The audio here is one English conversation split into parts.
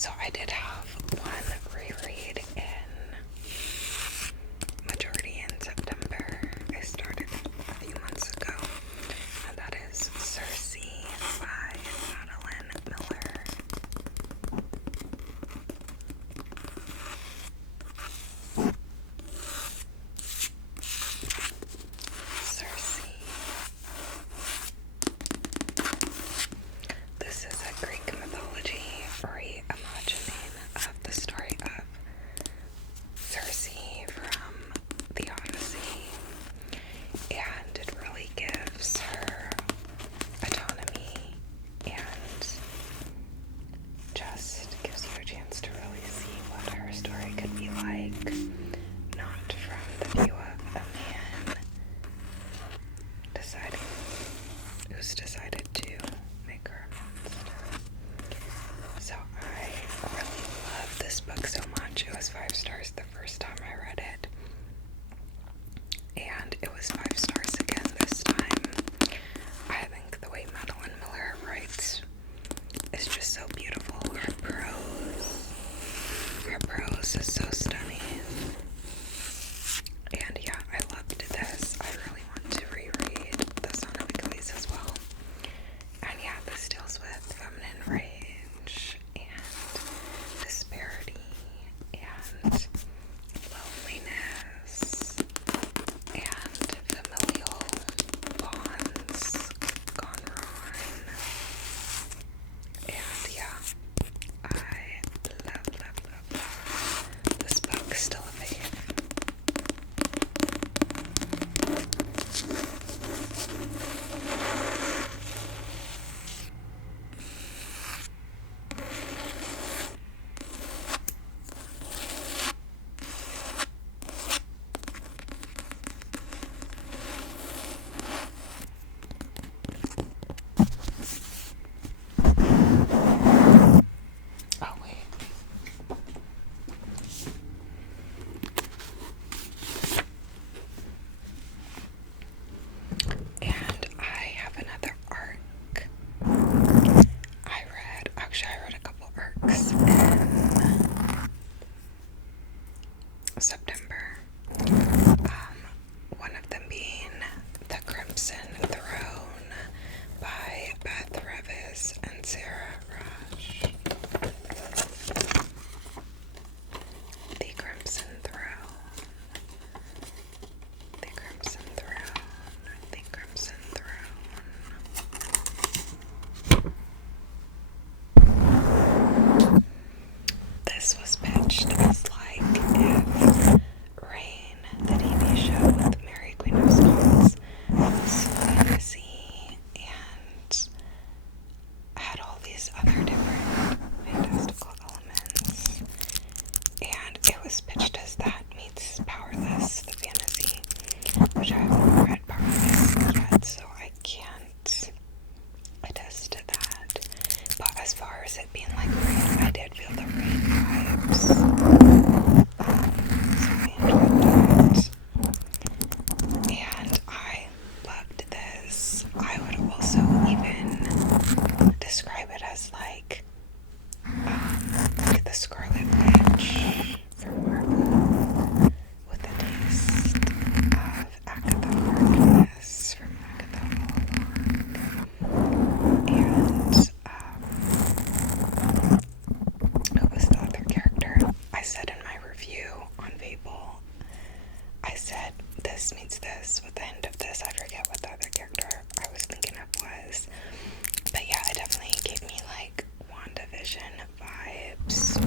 So I did have one reread in majority in September. I started a few months ago, and that is Circe by Madeline Miller. Circe. This is a Greek mythology reimagining of the story of Circe from the Odyssey, and it really gives her autonomy and just gives you a chance to really see what her story could be like, not from the view of a man who's decided to make her a monster. So I really love this book so much. It was 5 stars the first time I read it, and it was 5 stars again this time. I think the way Madeline Miller writes is just so beautiful. Her prose is so stunning. And yeah, I loved this. I really want to reread this on a weeklies as well. And yeah, this deals with feminine rage and disparity and loneliness and familial bonds gone wrong. And yeah, I love this book. Still a fave. Oh wait. And I have another arc. I read a couple arcs in September. One of them being The Crimson Throne by Beth, Revis, and Sarah Raasch. The Crimson Throne. The Crimson Throne. The Crimson Throne. This was pitched as like if Rain, the TV show with Mary Queen of Scots, was fantasy and had all these other different fantastical elements. And it was pitched as that meets Powerless, the fantasy, which I haven't read Powerless yet, so I can't attest to that. But as far as it being like Rain, I did feel the Rain vibes. So I enjoyed that. And I loved this. I would also even describe it as like the Scarlet Witch from Marvel, with a taste of Agatha Harkness from Agatha All Along. And who was the other character? I said in my review on Fable, I said this meets this with the hint of this. I forget what the other character I was thinking of was. But yeah, it definitely gave me like WandaVision vibes.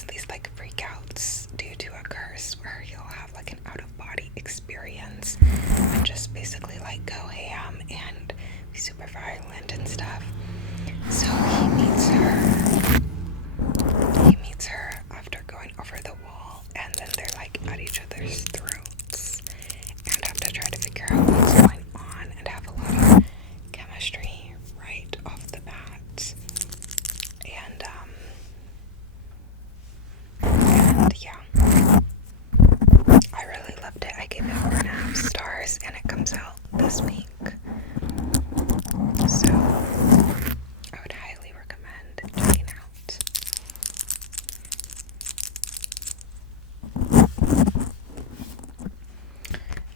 has these like freakouts due to a curse where he'll have like an out-of-body experience and just basically like go ham and be super violent and stuff. So he meets her after going over the wall, and then they're like at each other's throats and have to try to figure out what's going on and have a lot of chemistry right off the bat. And yeah, I really loved it. I gave it 4.5 stars, and it comes out this week. So I would highly recommend checking out.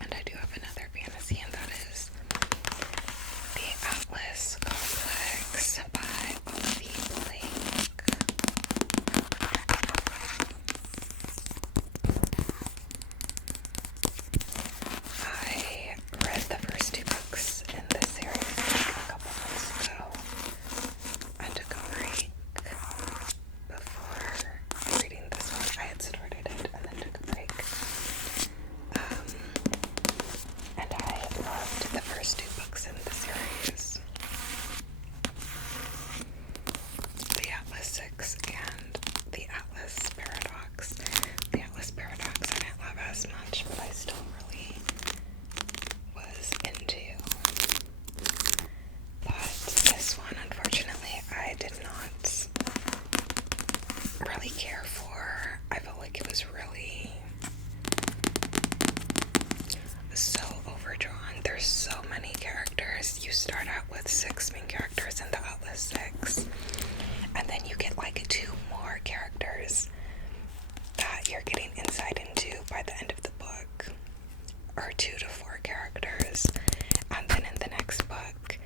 And I do have another fantasy, and that is The Atlas Complex by Olivia Blake. I read the first 2 books in this series like a couple months ago. I took a break before reading this one. I had started it and then took a break. And I loved the first 2 books in the series. The Atlas 6 and The Atlas Paradox. The Atlas Paradox I didn't love as much, but I still really was into. But this one, unfortunately, I did not really care for. I felt like it was really so overdrawn. There's so many characters. You start out with 6 main characters in the Atlas 6, and then you get like 2 more characters that you're getting insight into by the end of the book, or 2 to 4 characters, and then in the next book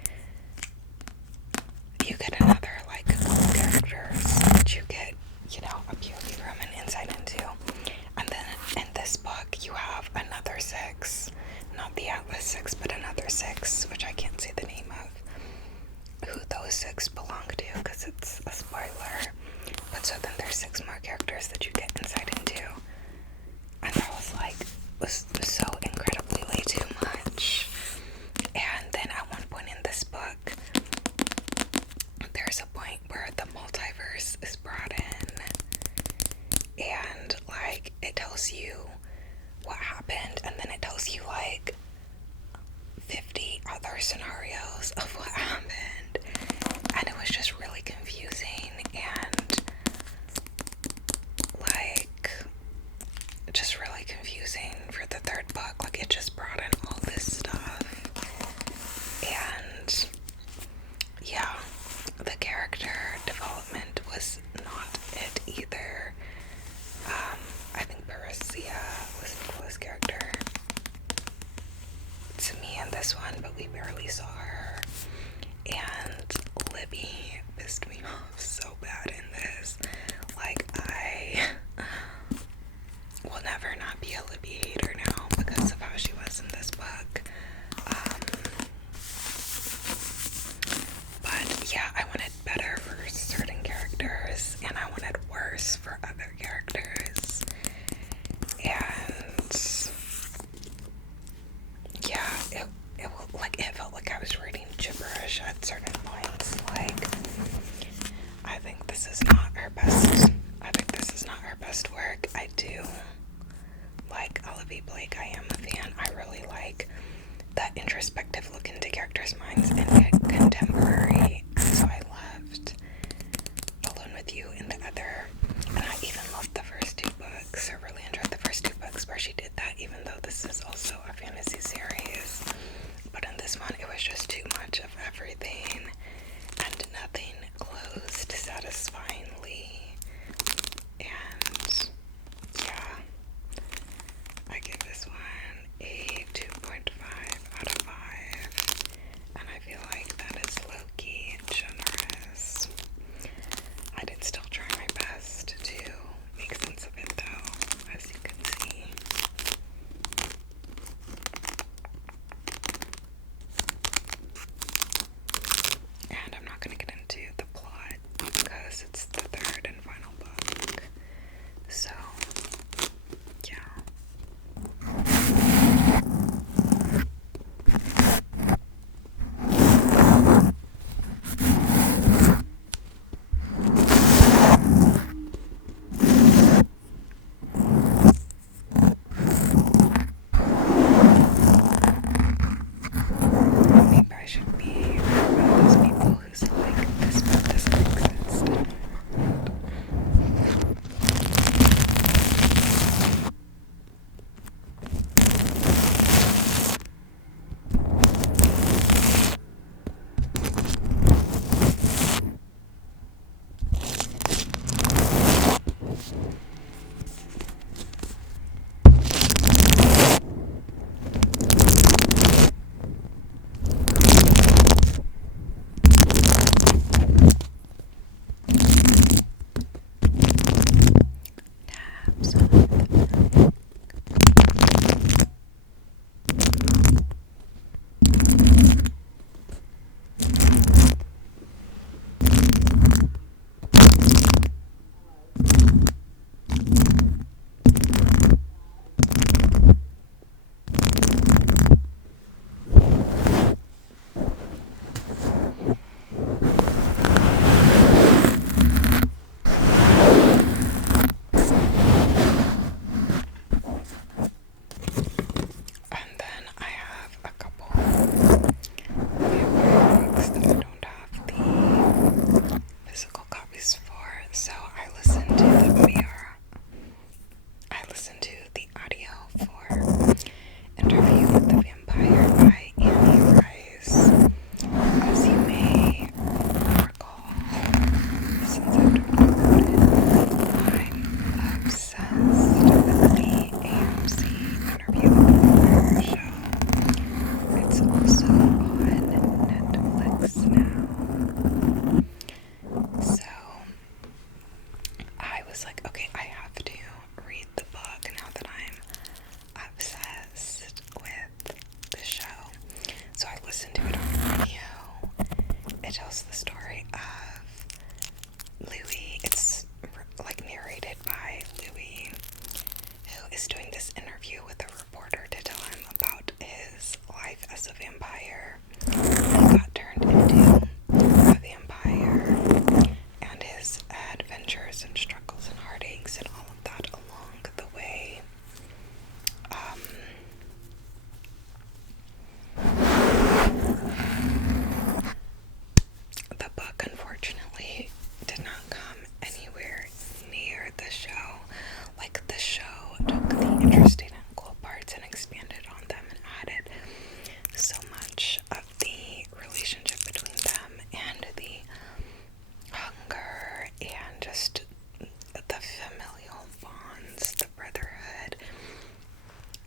you get another like couple characters that you get, you know, a POV from and insight into, and then in this book you have another 6, not the Atlas 6, but another 6, which I can't say the name of who those 6 belong to because it's a spoiler. But so then there's 6 more characters that you get insight into, and that was so incredibly way too much. And then at one point in this book, there's a point where the multiverse is brought in, and like it tells you what happened, and then it tells you like 50 other scenarios of what happened, and it was just really confusing and like just really confusing for the 3rd book. Like it just brought in all this stuff, and yeah, the character development was not it either. I think Parisia was Nicola's character to me in this one, but we barely saw her. And Libby pissed me off so bad in this. Like, I will never not be a Libby hater now because of how she was in this book. But yeah, I wanted better for certain characters, and I wanted worse for other characters. And yeah, it felt like I was reading gibberish at certain points. Like, I think this is not her best. I think this is not her best work. I do like Olivia Blake. I am a fan. I really like that introspective look into characters' minds and contemporary. And so I loved Alone with You in the other. And I even loved the first 2 books. I really enjoyed the first 2 books where she did that, even though this is also a fantasy series. But in this one, it was just too much of everything, and nothing closed satisfyingly. And yeah, I give this one a 2.5 out of 5, and I feel like that is low-key generous. I did still try my best to make sense of it though, as you can see. And I'm not going to get into the plot because it's the 3rd and interview with a reporter to tell him about his life as a vampire. He got turned into a vampire, and his adventures and struggles and heartaches and all of that along the way. The book, unfortunately, did not come anywhere near the show. Like, the show took the interesting and cool parts and expanded on them and added so much of the relationship between them and the hunger and just the familial bonds, the brotherhood,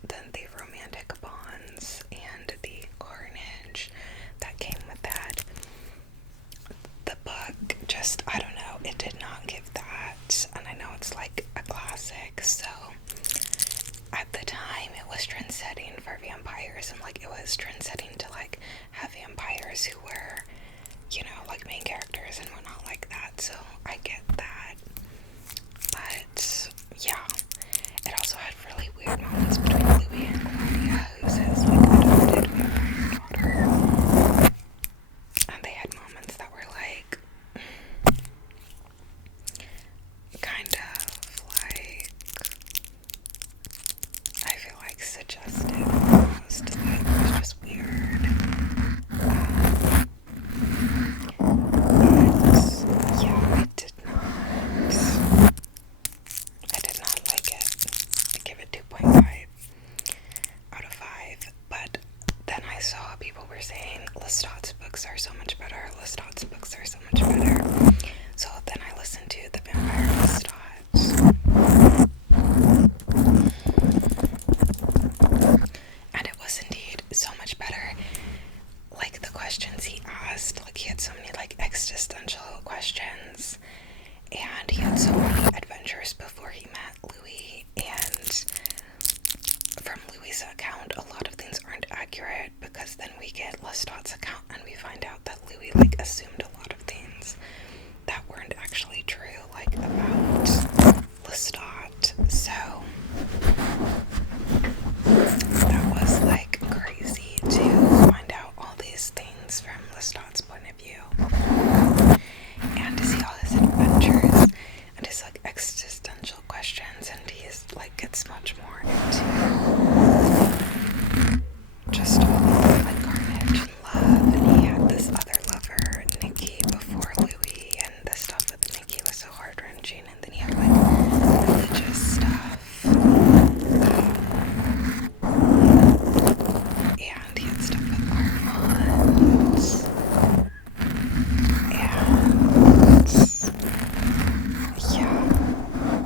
then the romantic bonds and the carnage that came with that. The book just, I don't know, it did not give that, and I know it's like a classic, so at the time it was trendsetting for vampires, and like it was trendsetting to like have vampires who were, you know, like main characters and whatnot like that, so I get that. But yeah, it also had really weird moments between Louis and Claudia, who's his like adopted vampire daughter, and they had moments that were like kind of like, I feel like suggestive almost, like it was just weird. But yeah, I did not like it. I give it 2.5 out of 5, but then I saw people were saying Lestat's books are so much better, Lestat's books are so much better, so then I listened to the Vampire Lestat, and it was indeed so much better. Like, the questions he asked, like he had so many like existential questions, and he had so many adventures before he met Louis, and from Louis's account a lot of things aren't accurate, because then we get Lestat's account and we find out that Louis like assumed a lot of things that weren't actually true, like about Lestat. So that was like crazy to find out all these things from Lestat's point of view, and to see all his adventures and his like existential questions, and he's like gets much more into just all of like carnage and love, and he had this other lover, Nikki, before Louis, and the stuff with Nikki was so heart-wrenching, and then he had like religious stuff, and he had stuff with Armand, and yeah,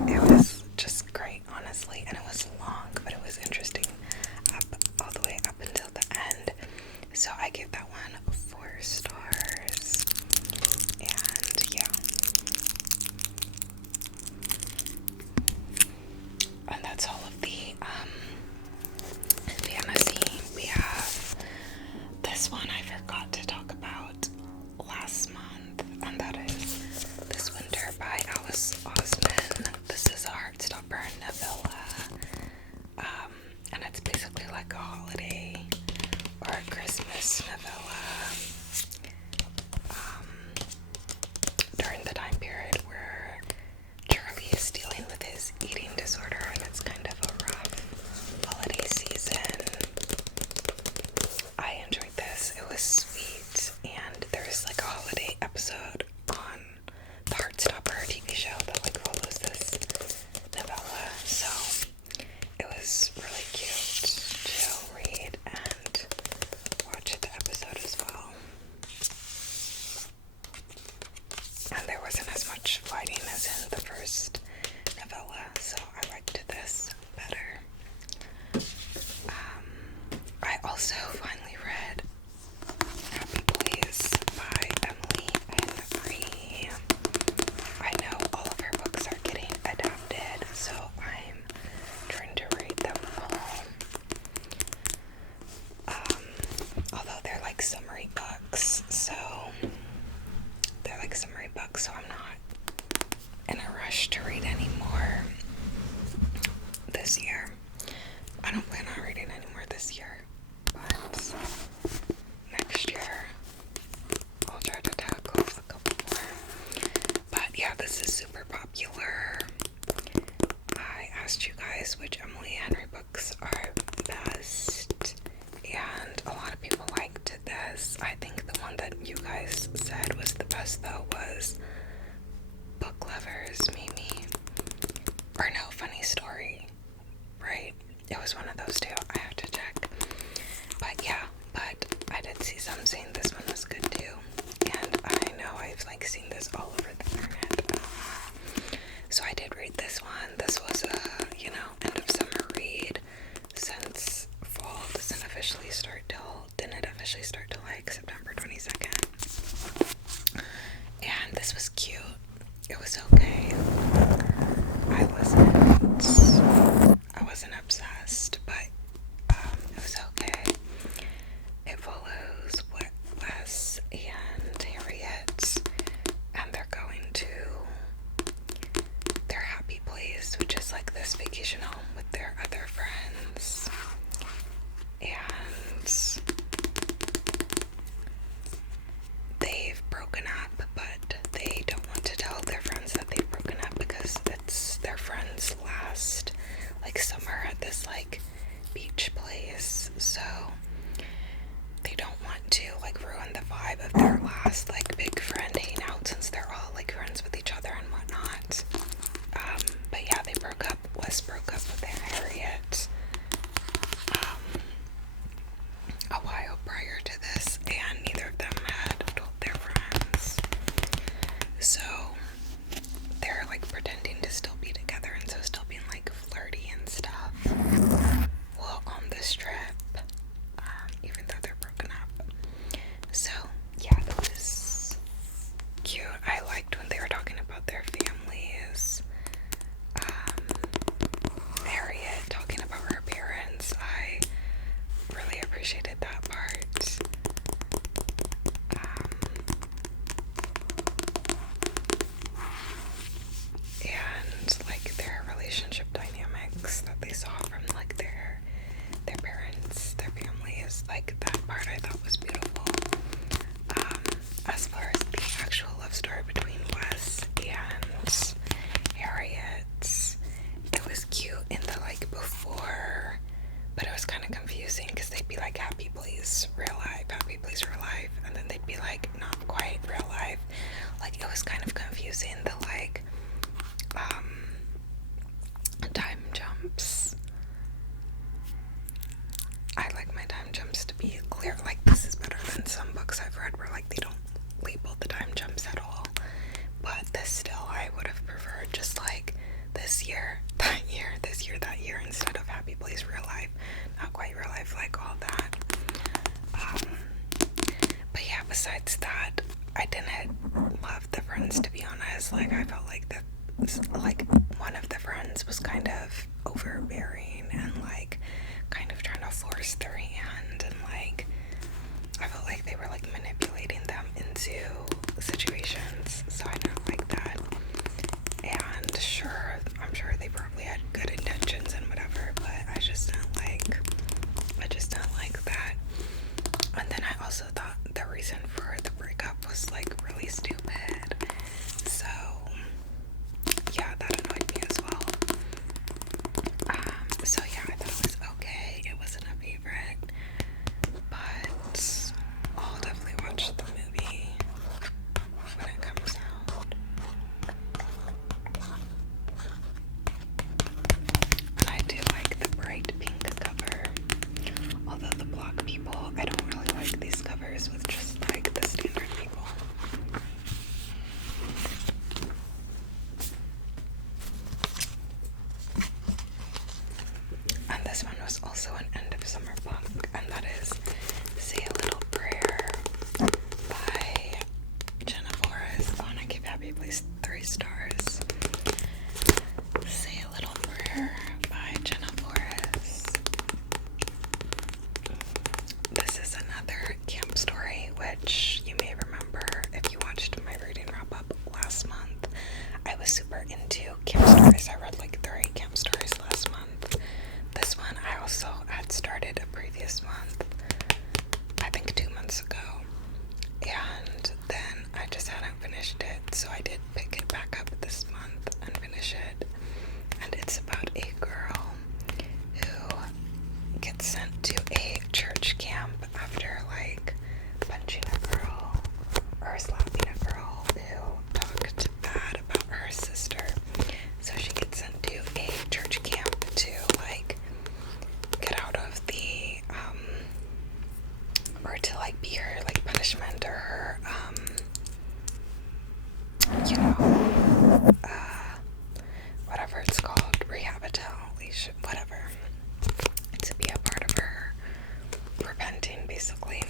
it was just great, honestly, and it was long, asked you guys which Emily Henry books are best, and a lot of people liked this. I think the one that you guys said was the best though was Book Lovers, Mimi. Or no, Funny Story, right? It was one of those two. I have to check. But yeah, but I did see some saying this one was good too. And I know I've like seen this all over the internet. So I did read this one. This was a, end of summer read, since fall didn't officially start till like September 22nd. And this was cute. It was okay. I wasn't obsessed, but it was okay. It follows Wes and Harriet, and they're going to their happy place, which is like this vacation home with their other friends. And they've broken up, but they don't want to tell their friends that they've broken up because it's their friend's last like summer at this like beach place, so they don't want to like ruin the vibe of their last like big friend hangout, since they're all like friends with each other and whatnot. But yeah, they broke up. Wes broke up with Harriet a while prior to this, and neither of them had told their friends. So they're like pretending to still be together, and so still being like flirty and stuff. Well, on this trip, even though they're broken up. So yeah, it was cute. I liked when they were talking about their families. Harriet talking about her parents. I really appreciated that part. And like their relationship dynamics that they saw from like their parents, their families, like that part I thought was beautiful. As far as the actual love story between Wes and Harriet, it was cute in the like before, but it was kind of confusing because they'd be like happy please real life, and then they'd be like not quite real life. Like it was kind of confusing, the like time jumps. I like my time jumps to be clear. Like this is better than some books I've read where like they don't label the time jumps at all. But this still, I would have preferred just like this year, that year, this year, that year, instead of happy place real life, not quite real life, like all that. But yeah, besides that, I didn't love the friends, to be honest. Like I felt like like one of the friends was kind of overbearing and like kind of trying to force their hand, and like I felt like they were like manipulating them into situations, so I didn't like that. And I'm sure they probably had good intentions and whatever, but I just didn't like that. And then I also thought the reason for the breakup was like really stupid, so yeah, that annoyed me as well. So yeah, I thought it was okay. It wasn't a favorite, but I'll definitely watch the movie when it comes out. And I do like the bright pink cover, although the block people, I don't really like these covers with just like the standard people. And this one was also an end of summer book, and that is Say a Little Prayer by Jenna Forrest. I want to give Happy Place 3 stars. Say a Little Prayer by Jenna Forrest. This is another camp story, which you may remember if you watched my reading wrap-up last month. I was super into camp stories. I read like 3 camp stories last month. This one I also had started a previous month, I think 2 months ago, and then I just hadn't finished it, so I did pick it back up this month and finish it. And it's about a whatever, to be a part of her repenting, basically.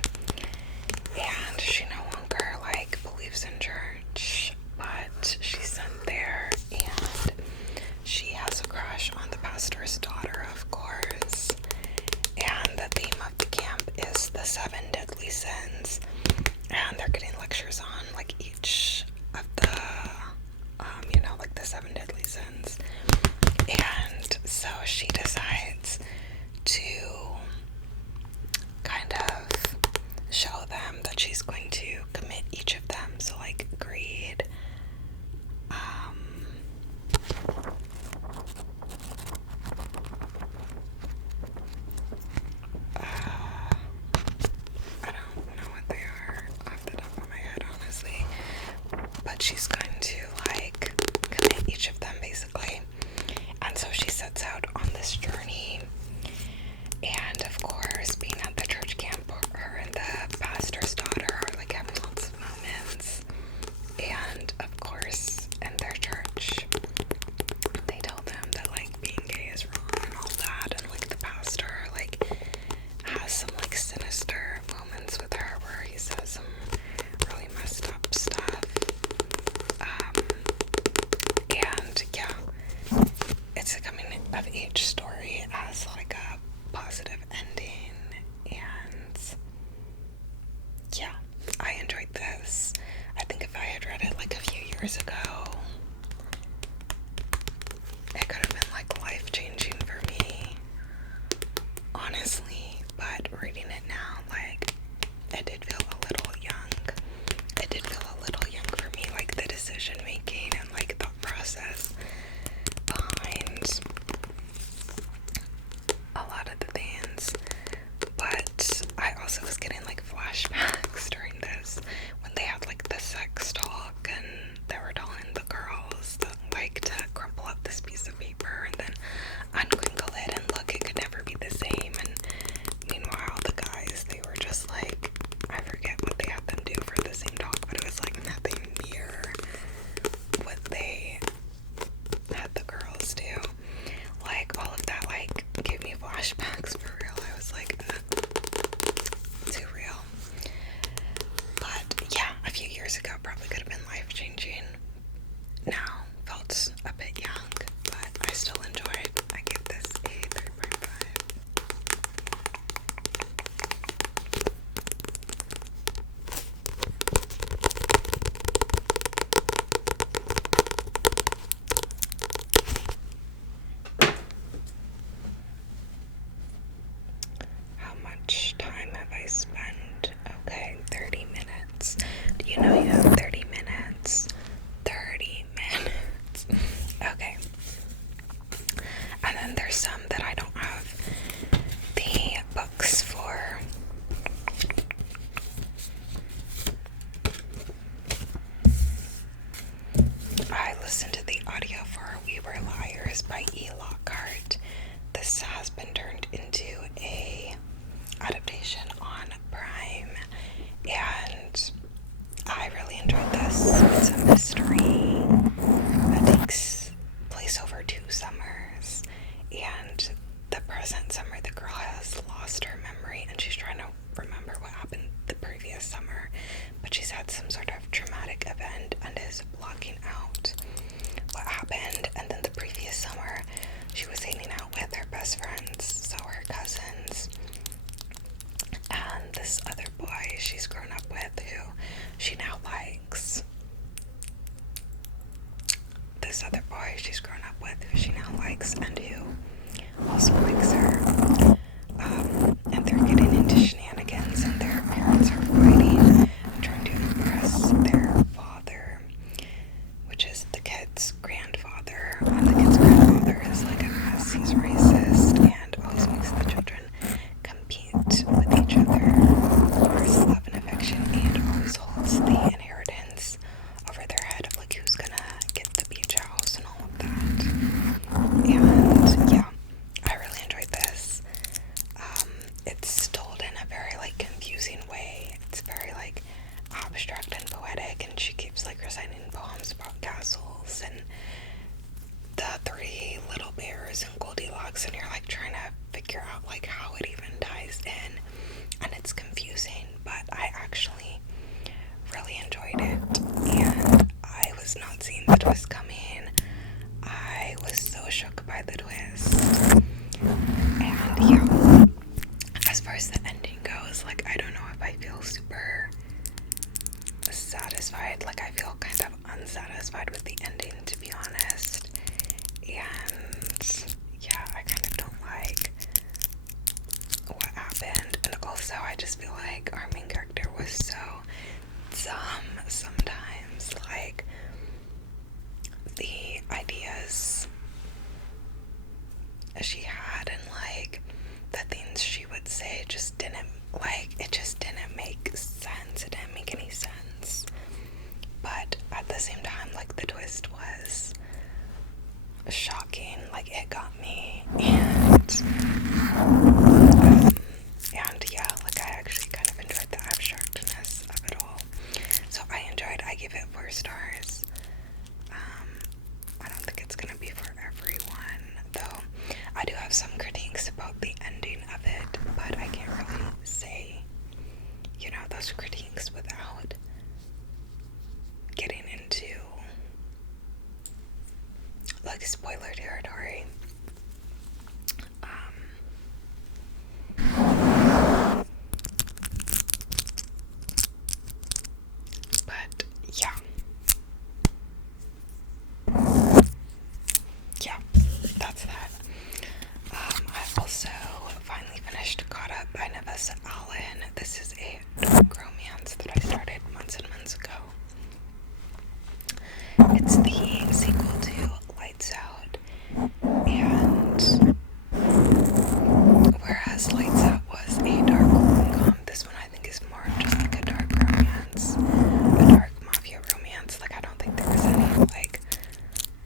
And she no longer, like, believes in church, but she's sent there, and she has a crush on the pastor's daughter, of course. And the theme of the camp is the 7 deadly sins, and they're getting lectures on, like, each of the, like, the 7 deadly sins. And so she decides to kind of show them that she's going to commit each of them. So, like, greed, I don't know what they are off the top of my head, honestly, but she's going to, like, commit each of them, basically. And so she sets out on this journey, and of course, being at the church camp, her and the pastor's daughter are, like, having lots of moments. And of course, in their church, they tell them that, like, being gay is wrong and all that, and, like, the pastor, like, has some, like, sinister moments with her where he says some really messed up stuff. And yeah, it's a coming of age story as, like, a positive ending, and yeah, I enjoyed this. I think if I had read it, like, a few years ago, it could have been, like, life-changing for me, honestly. But reading it now, like, it did feel a little young. It did feel a little young for me, like, the decision making and, like, thought process behind a lot of the things. But I also was getting, like, flashbacks during this when they had, like, the sex talk, and they were telling the girls that, like, to crumple up this piece of paper and then uncrinkle it and look, it could never be the same. And meanwhile, the guys, they were just, like, I forget what they had them do for the same talk, but it was, like, nothing near what they had the girls do. Like, all of that, like, gave me flashbacks for real. I was like, too real. But yeah, a few years ago probably could have been life-changing. Now felt a bit young, but I still enjoyed. I give this a 3.5. How much time have I spent? Okay, 30 minutes. Do you know you have 30 minutes? 30 minutes. Okay. And then there's some that I don't have the books for. I listened to the audio for We Were Liars by E. Lockhart. This has been turned into a adaptation on Prime, and I really enjoyed this. It's a mystery that takes place over 2 summers, and the present summer the girl has lost her memory and she's trying to remember what happened the previous summer, but she's had some sort of traumatic event and is blocking out what happened. And then the previous summer she was hanging out with her best friends, so her cousins, and this other boy she's grown up with who she now likes. This other boy she's grown up with who she now likes and who also likes her. And they're getting into shenanigans, and their parents are fighting and trying to impress their father, which is the kid's grandfather. And the kid's grandfather is like a mess. He's racist and always makes the children compete with each other for love and affection, and always holds the inheritance over their head of, like, who's gonna get the beach house and all of that. And yeah, I really enjoyed by the twist. And yeah, as far as the ending goes, like, I don't know if I feel super satisfied. Like, I feel kind of unsatisfied with the ending, to be honest. And yeah, I kind of don't like what happened. And also, I just feel like our main character was so dumb sometimes. Like, the ideas she had and like the things she would say just didn't, like, it just didn't make sense. It didn't make any sense. But at the same time, like, the twist was shocking. Like, it got me. And yeah, like, I actually kind of enjoyed the abstractness of it all. So I gave it 4 stars. I don't think it's gonna be for everyone, though. I do have some critiques about the ending of it, but I can't really say, you know, those critiques without getting into, like, spoiler territory. But yeah. Yeah, that's that. I also finally caught up by Revis. This is a dark romance that I started months and months ago. It's the sequel to Lights Out, and whereas Lights Out was a dark rom-com, this one I think is more of just like a dark romance, a dark mafia romance. Like, I don't think there was any like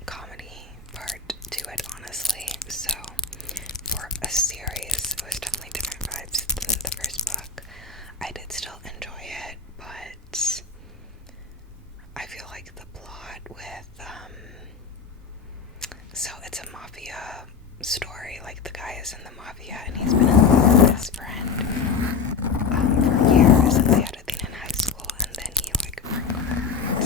comedy part to it, honestly. So for a series, it was definitely different vibes than the first book. I did still enjoy it, but I feel like the plot with so it's a mafia story. Like, the guy is in the mafia and he's been in love with his friend for years, and they had a thing in high school, and then he like forgot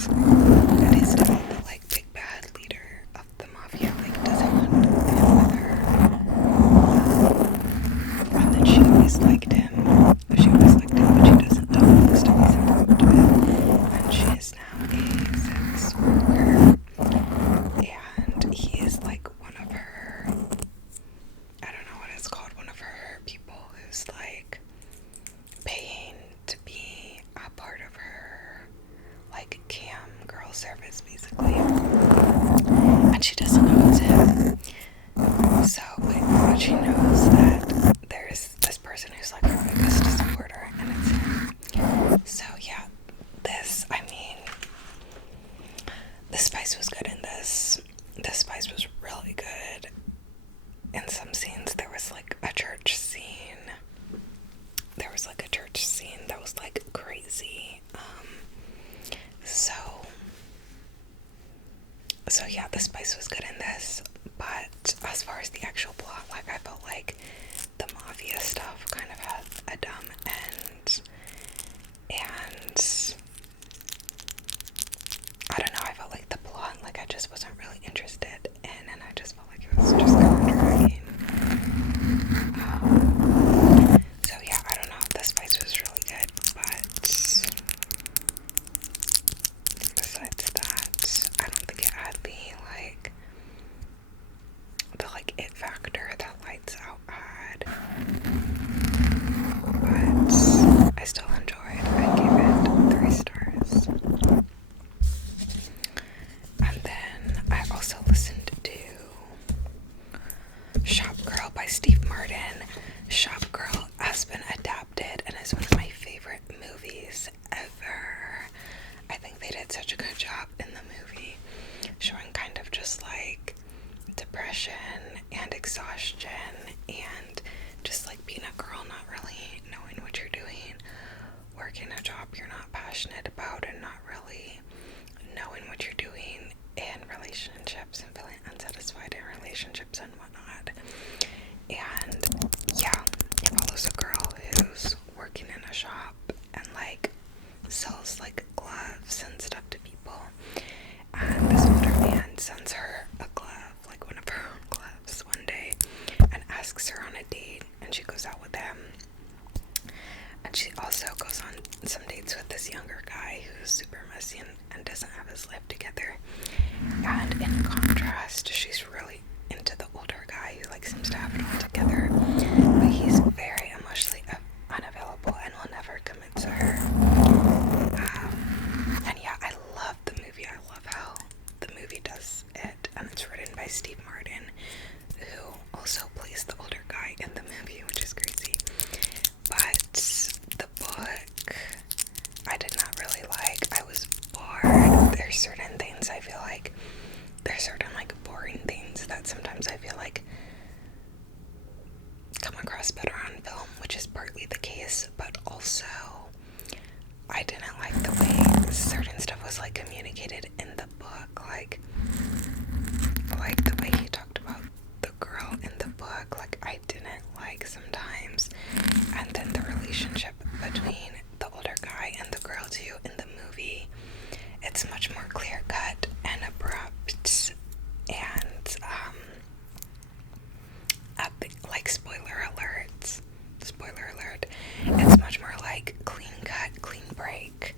that his dad, the like big bad leader of the mafia, like doesn't want him with her. And then she always liked him, but she doesn't tell him the stuff he's involved with. And she is now a sex worker, and he is like one of her, I don't know what it's called, one of her people who's like paying to be a part of her like cam girl service, basically. And she doesn't know it's him. So, but she knows that there's this person who's like her biggest supporter, and it's him. So yeah, I mean, the spice was good in this. The spice was really good. In some scenes, there was like a church scene. That was like crazy. So yeah, the spice was good in this. But as far as the actual plot, like, I felt like the mafia stuff kind of had a dumb end. And I don't know, I felt like the plot, like, I just wasn't really interested in, and I just felt like it was just kind of dragging. So yeah, I don't know, the spice was really good, but besides that, I don't think it had the it factor that Lights Out had. But I still enjoyed. I gave it 3 stars. And then I also listened to Shopgirl by Steve Martin. Shopgirl has been adapted and is one of my favorite movies ever. I think they did such a good job in the movie, showing kind of just like depression and exhaustion and just like being a girl, not really knowing what you're doing, working a job you're not passionate about, and not really knowing what you're doing in relationships and feeling unsatisfied in relationships and whatnot. And yeah, it follows a girl who's working in a shop and like sells like gloves and stuff to people, and this older man sends her a glove, like one of her own gloves, also goes on some dates with this younger guy who's super messy and doesn't have his life together. And in contrast, she's really into the older guy who like seems to have it all together, but he's very emotionally unavailable and will never commit to her. And yeah, I love the movie. I love how the movie does it, and it's written by Steve Martin, who also plays the older guy in the movie, which is crazy. But the book, I did not really like. I was bored. There's certain things I feel like, there's certain like boring things that sometimes I feel like come across better on film, which is partly the case, but also I didn't like the way certain stuff was like communicated in the book, like the way he talked about the girl in the book, like I didn't like sometimes. And then the relationship between the older guy and the girl too in the movie, it's much more clear cut and abrupt, and like spoiler alert, it's much more like clean cut, clean break.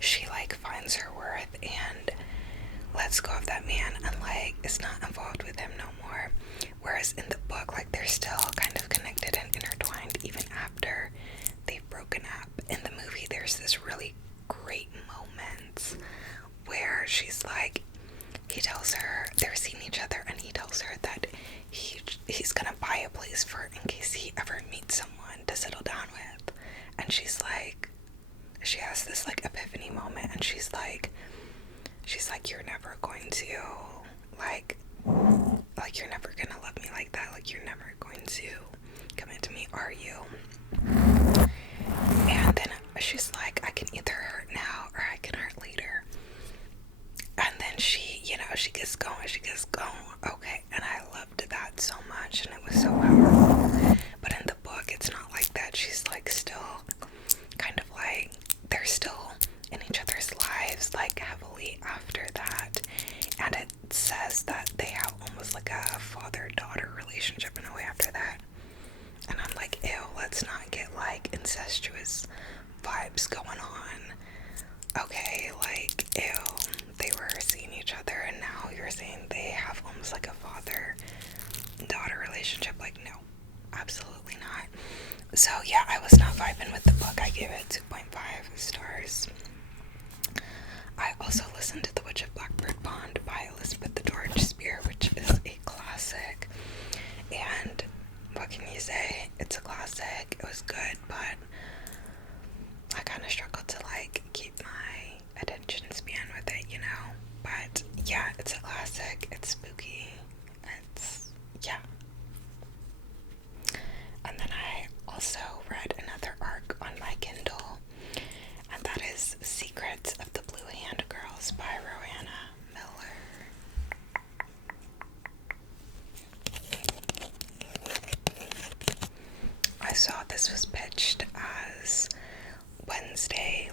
She like finds her worth and lets go of that man and like is not involved with him no more. Whereas in the book, like they're still kind of connected and intertwined even after they've broken up. In the movie, there's this really great moment where she's like, he tells her they're seeing each other, and he tells her that he's gonna buy a place for her in case he ever meets someone to settle down with. And she's like, she has this like epiphany moment, and she's like, you're never going to like you're never gonna love me like that, like you're never going to commit to me, are you? And then she's like, I can either hurt now or I can hurt later. And then she, you know, she gets going, okay, and I loved that so much, and it was so powerful. But in the book, it's not like that. She's like still kind of like, they're still in each other's lives like heavily after that, and it says that they have almost like a father-daughter relationship in a way after that. And I'm like, ew, let's not get like incestuous vibes going on. Okay, like, ew, they were seeing each other and now you're saying they have almost like a father-daughter relationship. Like, no, absolutely not. So yeah, I was not vibing with the book. I gave it 2.5 stars. I also listened to The Witch of Blackbird Pond by Elizabeth George Spear, which is a classic. And what can you say? It's a classic. It was good, but I kind of struggled to like keep my attention span with it, you know? But yeah, it's a classic. It's spooky. Yeah. And then I also read another arc on my Kindle, and that is Secrets of the Blue Hand Girls by Rowana Miller. I saw this was pitched as Wednesday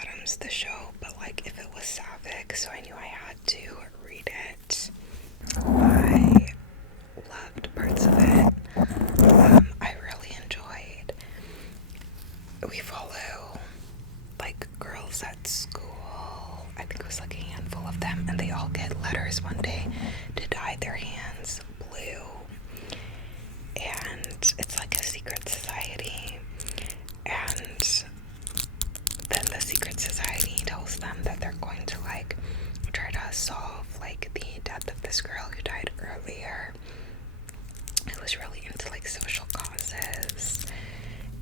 Addams, the show, but like if it was sapphic, so I knew I had to read it. I loved parts of it. I really enjoyed. We follow like girls at school. I think it was like a handful of them, and they all get letters one day to dye their hands blue. And it's like a secret society. And then the secret society tells them that they're going to like try to solve like the death of this girl who died earlier. It was really into like social causes,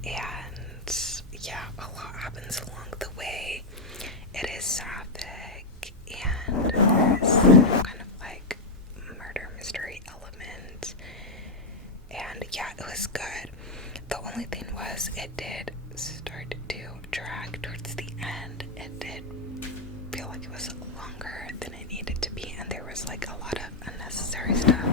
and yeah, a lot happens along the way. It is sapphic, and there's kind of like murder mystery element, and yeah, it was good. The only thing was it did start to drag towards the end. It did feel like it was longer than it needed to be, and there was like a lot of unnecessary stuff,